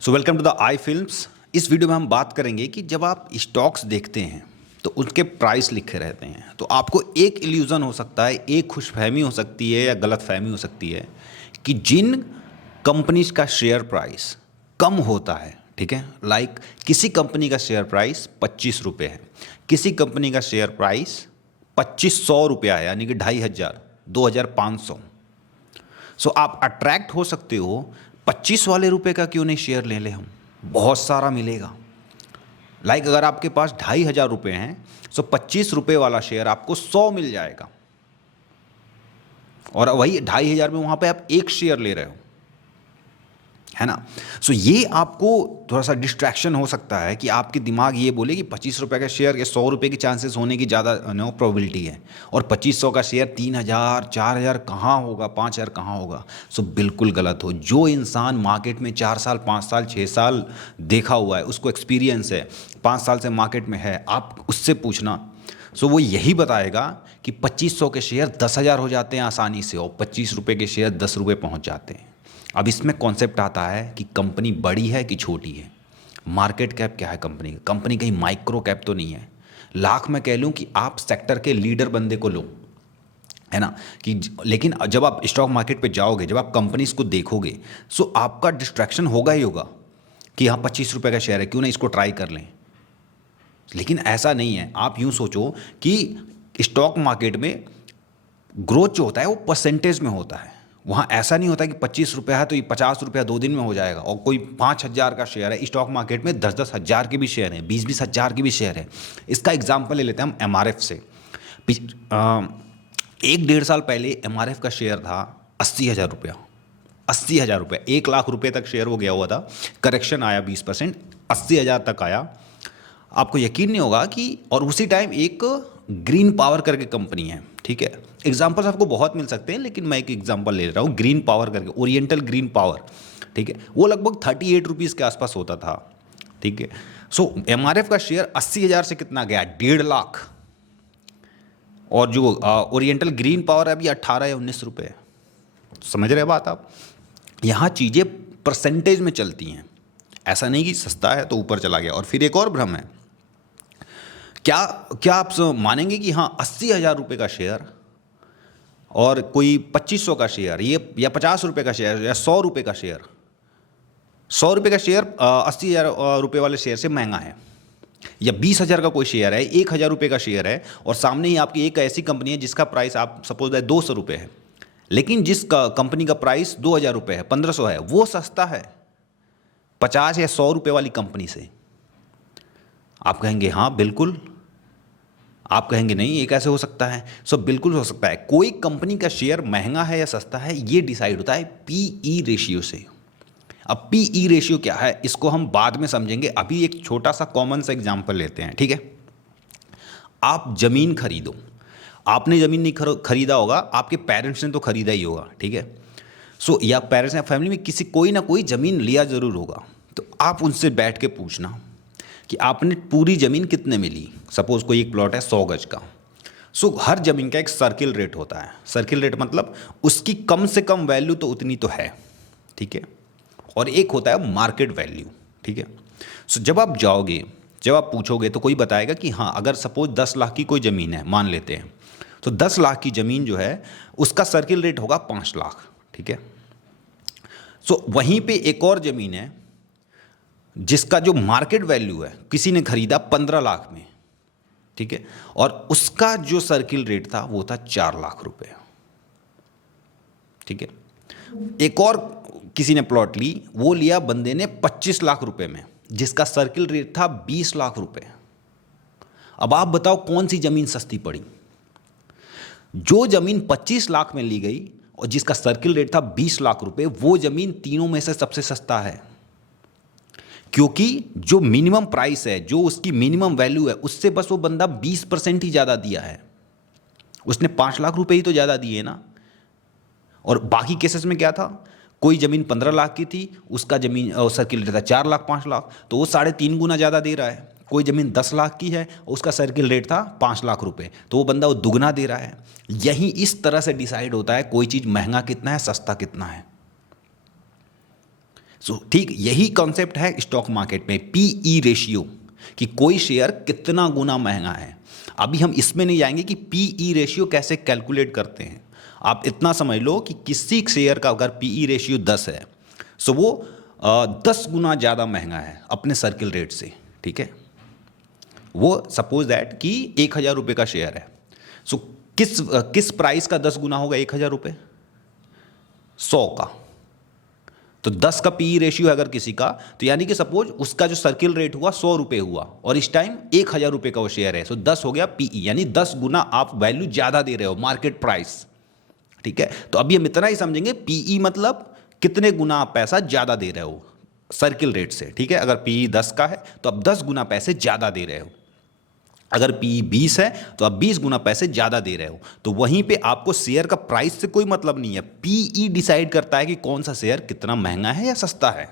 So welcome to the I films. इस video में हम बात करेंगे कि जब आप स्टॉक्स देखते हैं तो उसके प्राइस लिखे रहते हैं तो आपको एक इल्यूज़न हो सकता है, एक खुशफहमी हो सकती है या गलतफहमी हो सकती है कि जिन कंपनीज का शेयर प्राइस कम होता है, ठीक है, लाइक किसी कंपनी का शेयर प्राइस 25 रुपये है, किसी कंपनी का शेयर प्राइस 2500 रुपया है, यानी कि 2500, 2500। सो आप अट्रैक्ट हो सकते हो 25 वाले रुपए का क्यों नहीं शेयर ले लें हम, बहुत सारा मिलेगा। लाइक अगर आपके पास 2500 रुपये हैं सो 25 रुपये वाला शेयर आपको 100 मिल जाएगा, और वही 2500 में वहाँ पे आप एक शेयर ले रहे हो, है ना। सो ये आपको थोड़ा सा डिस्ट्रैक्शन हो सकता है कि आपके दिमाग ये बोले कि 25 रुपये का शेयर के 100 रुपये की चांसेस होने की ज़्यादा नो प्रोबेबिलिटी है, और 2500 का शेयर 3000 4000 कहाँ होगा, 5000 कहाँ होगा। सो बिल्कुल गलत हो। जो इंसान मार्केट में 4 साल 5 साल 6 साल देखा हुआ है, उसको एक्सपीरियंस है, 5 साल से मार्केट में है, आप उससे पूछना, सो वो यही बताएगा कि 2500 के शेयर 10,000 हो जाते हैं आसानी से, और 25 रुपये के शेयर 10 रुपये पहुँच जाते हैं। अब इसमें कॉन्सेप्ट आता है कि कंपनी बड़ी है कि छोटी है, मार्केट कैप क्या है कंपनी का, कंपनी कहीं माइक्रो कैप तो नहीं है। लाख में कह लूँ कि आप सेक्टर के लीडर बंदे को लो, है ना, कि लेकिन जब आप स्टॉक मार्केट पे जाओगे, जब आप कंपनीज को देखोगे, सो आपका डिस्ट्रैक्शन होगा ही होगा कि हाँ 25 रुपये का शेयर है, क्यों ना इसको ट्राई कर लें। लेकिन ऐसा नहीं है। आप यूँ सोचो कि स्टॉक मार्केट में ग्रोथ जो होता है वो परसेंटेज में होता है। वहाँ ऐसा नहीं होता कि 25 रुपये है तो ये 50 रुपया 2 दिन में हो जाएगा, और कोई 5000 का शेयर है। स्टॉक मार्केट में 10-10 हज़ार के भी शेयर हैं, 20-20 हज़ार के भी शेयर है। इसका एग्जाम्पल ले लेते हैं हम MRF से। 1-1.5 साल पहले MRF का शेयर था 80,000 रुपया, 80,000 रुपये, 1 लाख रुपये तक शेयर वो गया हुआ था। करेक्शन आया 20%, 80,000 तक आया। आपको यकीन नहीं होगा कि, और उसी टाइम एक ग्रीन पावर करके कंपनी है, ठीक है। एग्जाम्पल्स आपको बहुत मिल सकते हैं, लेकिन मैं एक एग्जाम्पल ले रहा हूँ, ग्रीन पावर करके, ओरिएंटल ग्रीन पावर, ठीक है। वो लगभग 38 रुपीज़ के आसपास होता था, ठीक है। सो MRF का शेयर 80,000 से कितना गया, 1.5 लाख। और जो ओरिएंटल ग्रीन पावर है अभी 18 या 19 रुपये। समझ रहे बात आप। यहाँ चीज़ें परसेंटेज में चलती हैं, ऐसा नहीं कि सस्ता है तो ऊपर चला गया। और फिर एक और भ्रम है, क्या क्या आप मानेंगे कि हाँ 80,000 रुपये का शेयर और कोई 2500 का शेयर, ये या 50 रुपये का शेयर या 100 रुपये का शेयर, 100 रुपये का शेयर 80,000 रुपये वाले शेयर से महंगा है, या 20,000 का कोई शेयर है, 1,000 रुपये का शेयर है, और सामने ही आपकी एक ऐसी कंपनी है जिसका प्राइस आप सपोज है 200 रुपये है, लेकिन जिस कंपनी का प्राइस 2,000 रुपये है, 1500 है, वो सस्ता है 50 या 100 रुपये वाली कंपनी से। आप कहेंगे हाँ बिल्कुल, आप कहेंगे नहीं ये कैसे हो सकता है। सो बिल्कुल हो सकता है। कोई कंपनी का शेयर महंगा है या सस्ता है ये डिसाइड होता है PE रेशियो से। अब PE रेशियो क्या है इसको हम बाद में समझेंगे, अभी एक छोटा सा कॉमन सा एग्जांपल लेते हैं, ठीक है। आप जमीन खरीदो, आपने जमीन नहीं खरीदा होगा, आपके पेरेंट्स ने तो खरीदा ही होगा, ठीक है। सो या पेरेंट्स या फैमिली में किसी कोई ना कोई ज़मीन लिया ज़रूर होगा, तो आप उनसे बैठ के पूछना कि आपने पूरी ज़मीन कितने में ली। सपोज़ कोई एक प्लॉट है 100 गज का। सो हर ज़मीन का एक सर्किल रेट होता है। सर्किल रेट मतलब उसकी कम से कम वैल्यू तो उतनी तो है, ठीक है, और एक होता है मार्केट वैल्यू, ठीक है। सो जब आप जाओगे, जब आप पूछोगे तो कोई बताएगा कि हाँ अगर सपोज 10 लाख की कोई ज़मीन है मान लेते हैं, तो 10 लाख की ज़मीन जो है उसका सर्किल रेट होगा 5 लाख, ठीक है। सो वहीं पे एक और ज़मीन है जिसका जो मार्केट वैल्यू है किसी ने खरीदा 15 लाख में, ठीक है, और उसका जो सर्किल रेट था वो था 4 लाख रुपए, ठीक है। एक और किसी ने प्लॉट ली, वो लिया बंदे ने 25 लाख रुपए में, जिसका सर्किल रेट था 20 लाख रुपए। अब आप बताओ कौन सी जमीन सस्ती पड़ी। जो जमीन 25 लाख में ली गई और जिसका सर्किल रेट था 20 लाख रुपए, वो जमीन तीनों में से सबसे सस्ता है, क्योंकि जो मिनिमम प्राइस है, जो उसकी मिनिमम वैल्यू है, उससे बस वो बंदा 20% ही ज़्यादा दिया है। उसने 5 लाख रुपए ही तो ज़्यादा दिए ना। और बाकी केसेस में क्या था, कोई ज़मीन 15 लाख की थी, उसका ज़मीन सर्किल रेट था 4 लाख 5 लाख, तो वो 3.5 गुना ज़्यादा दे रहा है। कोई ज़मीन 10 लाख की है, उसका सर्किल रेट था 5 लाख रुपए, तो वो बंदा वो दुगना दे रहा है। यही इस तरह से डिसाइड होता है कोई चीज़ महंगा कितना है, सस्ता कितना है। ठीक यही कॉन्सेप्ट है स्टॉक मार्केट में, पीई रेशियो, कि कोई शेयर कितना गुना महंगा है। अभी हम इसमें नहीं जाएंगे कि पीई रेशियो कैसे कैलकुलेट करते हैं। आप इतना समझ लो कि किसी शेयर का अगर पीई रेशियो 10 है, सो वो 10 गुना ज़्यादा महंगा है अपने सर्किल रेट से। ठीक है, वो सपोज दैट कि 1,000 रुपये का शेयर है, सो किस प्राइस का 10 गुना होगा 1,000 रुपये? 100 का। तो 10 का पीई रेशियो है अगर किसी का, तो यानी कि सपोज उसका जो सर्किल रेट हुआ 100 रुपये हुआ और इस टाइम 1,000 रुपये का वो शेयर है, सो 10 हो गया पीई, यानी 10 गुना आप वैल्यू ज़्यादा दे रहे हो मार्केट प्राइस। ठीक है, तो अभी हम इतना ही समझेंगे, पीई मतलब कितने गुना आप पैसा ज़्यादा दे रहे हो सर्किल रेट से। ठीक है, अगर पीई 10 का है तो आप 10 गुना पैसे ज़्यादा दे रहे हो, अगर पी 20 है तो आप 20 गुना पैसे ज़्यादा दे रहे हो। तो वहीं पे आपको शेयर का प्राइस से कोई मतलब नहीं है, पीई डिसाइड करता है कि कौन सा शेयर कितना महंगा है या सस्ता है।